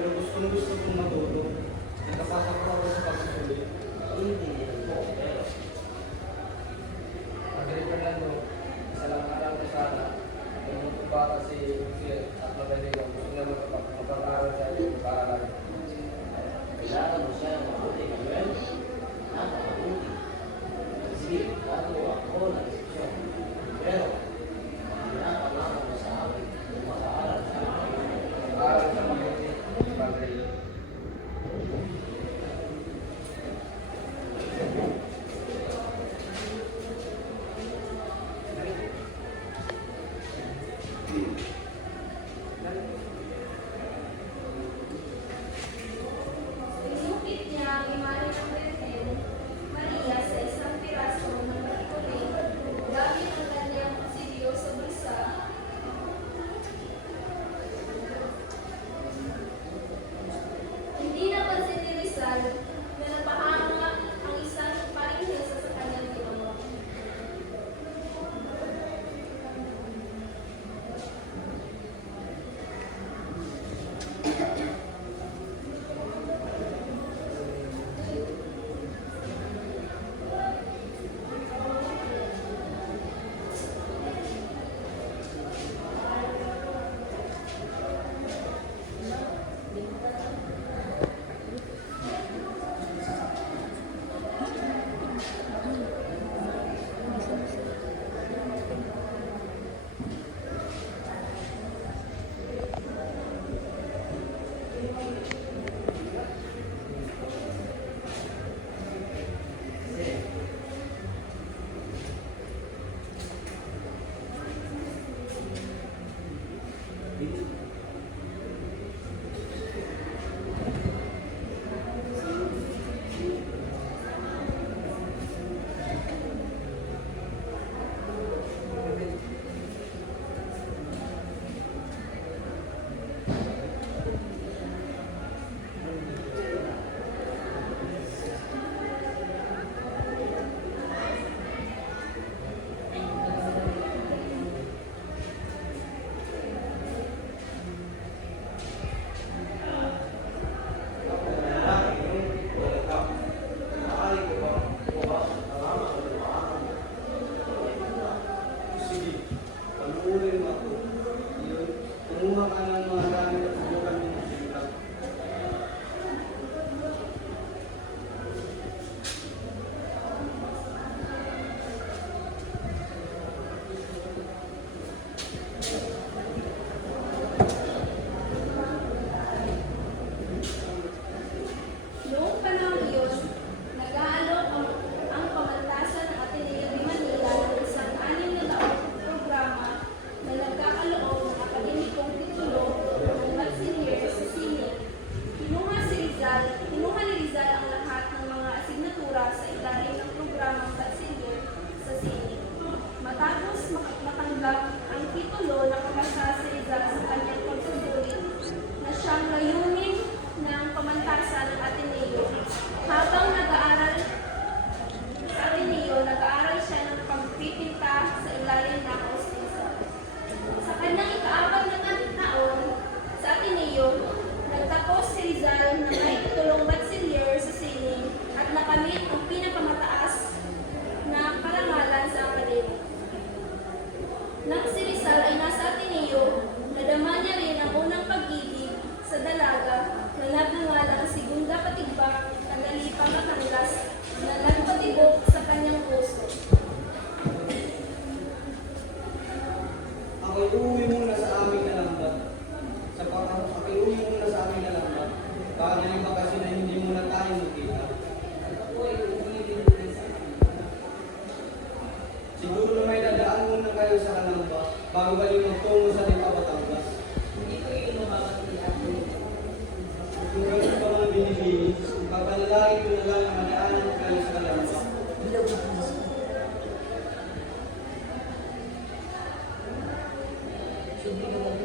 Pero gusto kong matuto. Nakapasok ko ako sa pagsusulit. Hindi. Madali Fernando, isa lang alam ko sana. Tumutok ba kasi at madali ko. Gusto na mapag-aaral siya yung pag-aaral. Kailangan mo siya mabuti, Manuel. Napakabuti. Sige, bago ako na desisyon. Pero, pinapangako mo sa akin kung makaaral siya. Pag-aaral siya mabuti. Bagay. Sinukit niya ang imahe ng Birhen Maria sa isang piraso ng marikuling gamit ang kanyang kutsilyo sa bulsa. Hindi napansin ni Rizal na napahanga ang isang parinhesa sa kanyang tinamot. Sige, panuulin mo ako. Yun, kumuha ka ng mga gamit at subukan mo magsimula. Noong panahon iyon, nag-aalok ang pamantasan ng Ateneo de Manila ng isang 6 na taong programa na nagkakaloob ng akademikong titulo ng Bachiller sa Sine. Kinuha ni Rizal ang lahat ng mga asignatura sa ilalim ng programang Bachiller sa Sine. Matapos matanggap ang titulo, nakapasa si Rizal sa kanyang pagsusulit na siyang layunin ng pamantasan ng Ateneo. Habang nag-aaral sa Ateneo, nag-aaral siya ng pagpipinta sa ilalim ng hostesa. Sa kanyang ika-4 na taon sa Ateneo, nagtapos si Rizal na may titulong bachelor sa Sine at nakamit ang pinakamataas na parangalan sa akademya. Nang si Rizal ay nasa Ateneo, nadama niya rin ang unang pag-ibig sa dalaga na nagngangalang Segunda Patigbak na Dalipang Batangas na nagpatibok sa kanyang puso. Ako'y uuwi muna sa aming nalambat. Ako'y uuwi muna sa aming nalambat. Baka na yung bakasyon na hindi muna tayo magkita. Siguro na may dadaan muna kayo sa Kalamba bago kayo magtungo sa Lipa, Batangas. Hindi ko yung mababatian. Kung kayo pa mga binibini, pagkalalaki ko na lang na madaanan kayo sa Kalamba. Bilaw na puso. Sabi ko lang.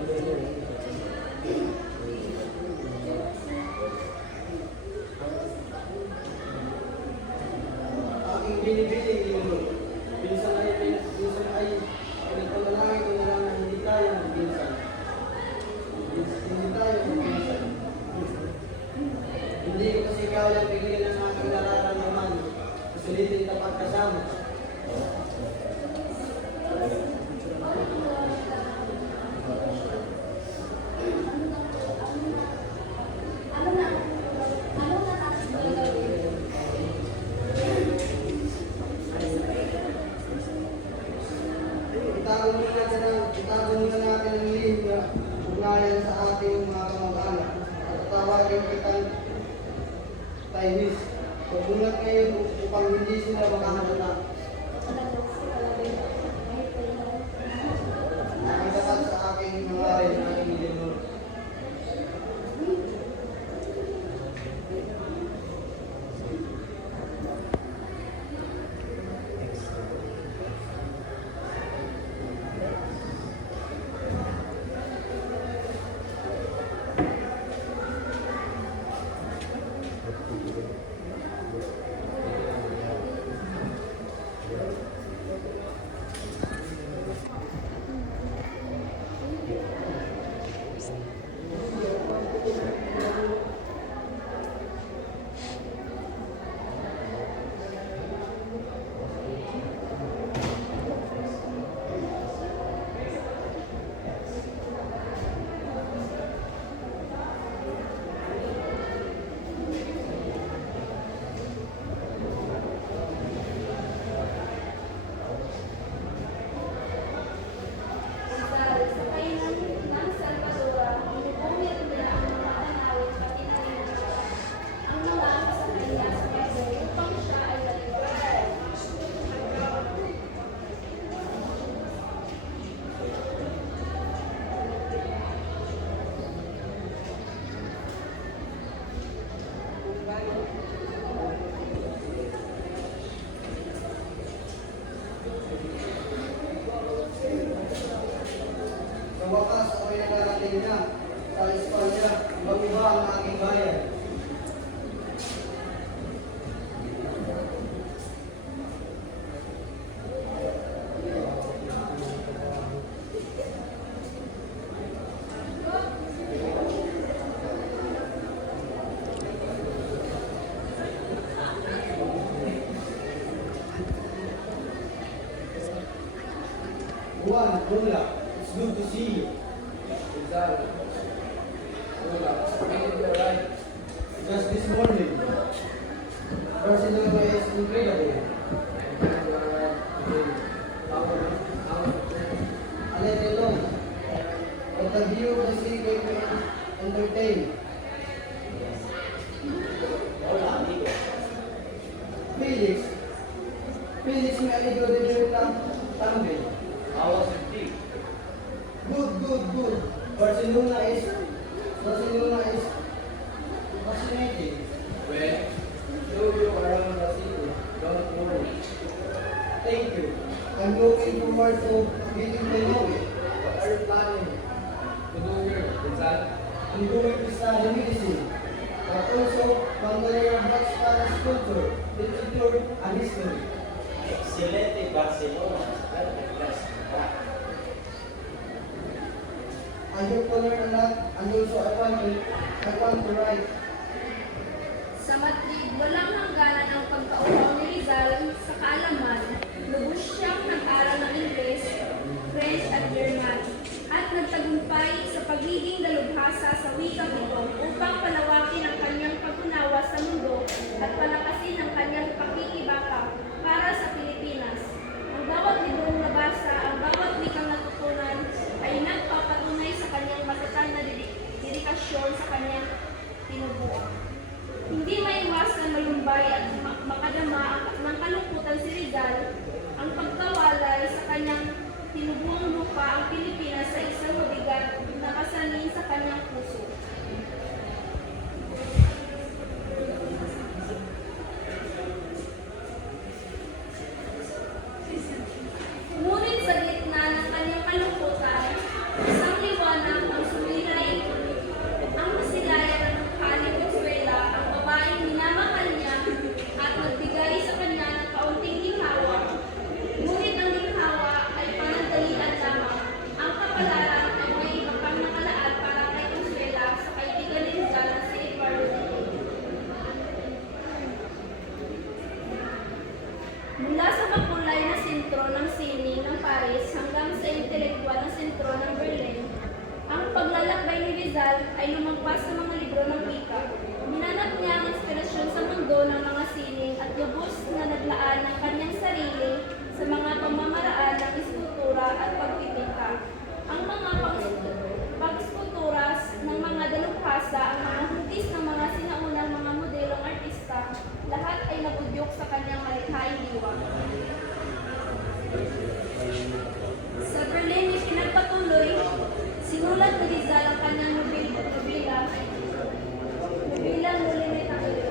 Aking binibili yung pinsan ay pinagpamalangin ko na lang na hindi tayo magpinsan. Hindi tayo magpinsan. Hindi ko kasi kaya pigilan ang aking nararamdaman. Sulitin tapat kasama. Itago muna natin ang lihim na ugnayan sa ating mga kamag-anak. At tatawagin kitang Tainis. Pagmulat ngayon upang hindi sila makahalata. Nakitapat sa aking mga rin ang aking Leonor. Sa wakas, ako'y nagarating na sa Espanya, ibang-iba ang aking bayan. Juan, hola. It's good to see you. Rizal. Hola. When did you arrive? Just this morning. Barcelona is incredible. When did you arrive today? How was the trip? A little long. But the view of the sea gave me entertain. Hola, amigo. Felix. Felix, may aligo de Berta también. How was your trip? Good. Barcelona is fascinating. Well, show you around the city. Don't worry. Thank you. I'm looking forward to getting to know it. What are you planning to do here, Rizal? I'm going to study medicine, but also familiar Black Spanish culture, literature, and history. Excelente Barcelona. Perfect place. I hope to learn a lot, and also I want to write. Sa Madrid, walang hangganan ang pagkauhaw ni Rizal sa kaalaman. Lubos siyang nag-aral ng Ingles, French at German, at nagtagumpay sa pagiging dalubhasa sa wikang ito upang palawakin ang kanyang pag-unawa sa mundo at palakasin ang kanyang pakikibaka para sa Pilipinas. Ang bawat librong nabasa, ang bawat wikang natutunan ay nagpapatunay sa kanyang matatag na dedikasyon sa kanyang tinubuan. Hindi maiwasan malumbay at makadama ng kalungkutan si Rizal, ang pagkawala sentro ng Berlin, ang paglalakbay ni Rizal ay lumagpas sa mga libro ng wika. Hinanap niya ang inspirasyon sa mundo ng mga sining at lubos na naglaan ng kanyang sarili sa mga pamamaraan ng iskultura at pagpipinta. Ang mga pag-iskulturas ng mga dalubhasa, ang mga hugis ng mga sinaunang mga modelong artista, lahat ay nabudyok sa kanyang malikhaing diwa. Sa Berlin, ipinagpatuloy, sinulat ni Rizal ang kanyang nobela Nulimit ang Ilo.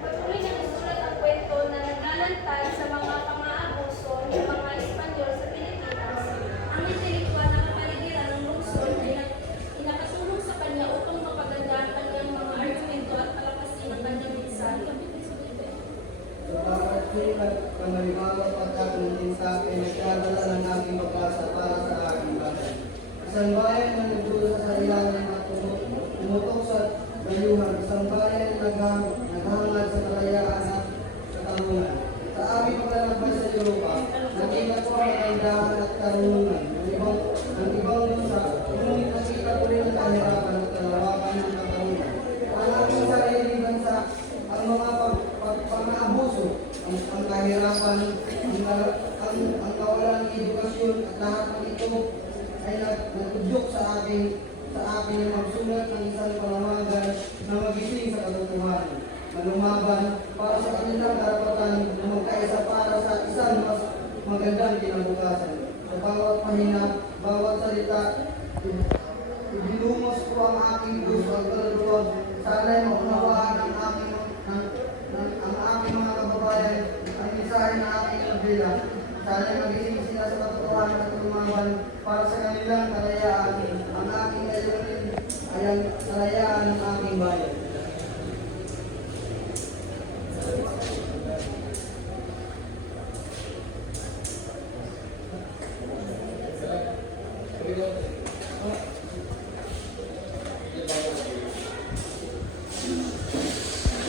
Patuloy niyang isulat ang kwento na naglalantad sa mga pang-aabuso ng mga Espanyol sa Pilipinas. Ang intelektual na kapaligiran ng lungsod ay inakatulong sa kanya upang mapaganda ang kanyang mga argumento at palakasin ang kanyang mensahe. Sapagkat sulat na maliwanag pagkat ng mensahe ay nagdadala ng aking pag-asa para sa aking bahay. Isang bayan na nagduda sa ilalim at tumutok sa dayuhan. Isang bayan na naghangad sa kalayaan at katarungan. Sa aming paglalakbay sa Europa, nakita ko ang kaindahan at karunungan ng ibang bansa, ngunit nakita ko rin ang kahirapan at kalawakan ng katarungan. Ang aking sarili bansa, ang mga pang-aabuso, ang kahirapan, ang kawalan ng edukasyon at lahat ng ito ay nagtudyok sa akin na magsulat ng isang panawagan na magising sa katotohanan, na lumaban para sa kanilang karapatan na magkaisa para sa isang mas magandang kinabukasan. Sa bawat pahina, bawat salita, ibinumos ko ang aking gusto at kaluluwag. Sana'y maunawaan ang aking mga kababayan ang mensahe na aking nobela. Sana'y magising sila sa katotohanan at lumaban para sa kanilang kalayaan. Ang aking layunin ay ang kalayaan ng aking bayan. Here we go.